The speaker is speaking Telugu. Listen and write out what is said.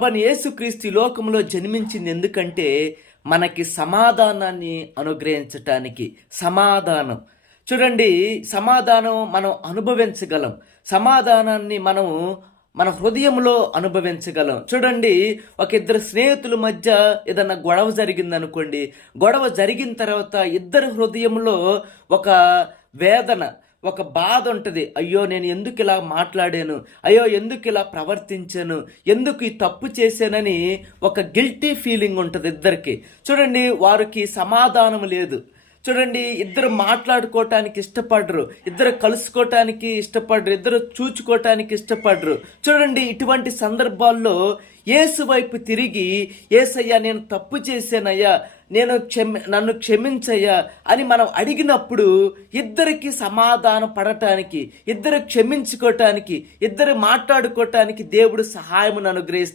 ప్రభువైన యేసుక్రీస్తు ఈ లోకంలో జన్మించింది ఎందుకంటే మనకి సమాధానాన్ని అనుగ్రహించటానికి. సమాధానం చూడండి, సమాధానం మనం అనుభవించగలం. సమాధానాన్ని మనం మన హృదయంలో అనుభవించగలం. చూడండి, ఒక ఇద్దరు స్నేహితుల మధ్య ఏదన్నా గొడవ జరిగిందనుకోండి. గొడవ జరిగిన తర్వాత ఇద్దరు హృదయంలో ఒక వేదన, ఒక బాధ ఉంటుంది. అయ్యో, నేను ఎందుకు ఇలా మాట్లాడాను, అయ్యో ఎందుకు ఇలా ప్రవర్తించాను, ఎందుకు ఈ తప్పు చేశానని ఒక గిల్టీ ఫీలింగ్ ఉంటుంది ఇద్దరికి. చూడండి, వారికి సమాధానం లేదు. చూడండి, ఇద్దరు మాట్లాడుకోవటానికి ఇష్టపడరు, ఇద్దరు కలుసుకోవటానికి ఇష్టపడరు, ఇద్దరు చూచుకోవటానికి ఇష్టపడరు. చూడండి, ఇటువంటి సందర్భాల్లో యేసు వైపు తిరిగి, యేసయ్యా నేను తప్పు చేశానయ్యా, నన్ను క్షమించయ్యా అని మనం అడిగినప్పుడు ఇద్దరికి సమాధానం పడటానికి, ఇద్దరు క్షమించుకోవటానికి, ఇద్దరు మాట్లాడుకోవటానికి దేవుడు సహాయమును అనుగ్రహిస్తాడు.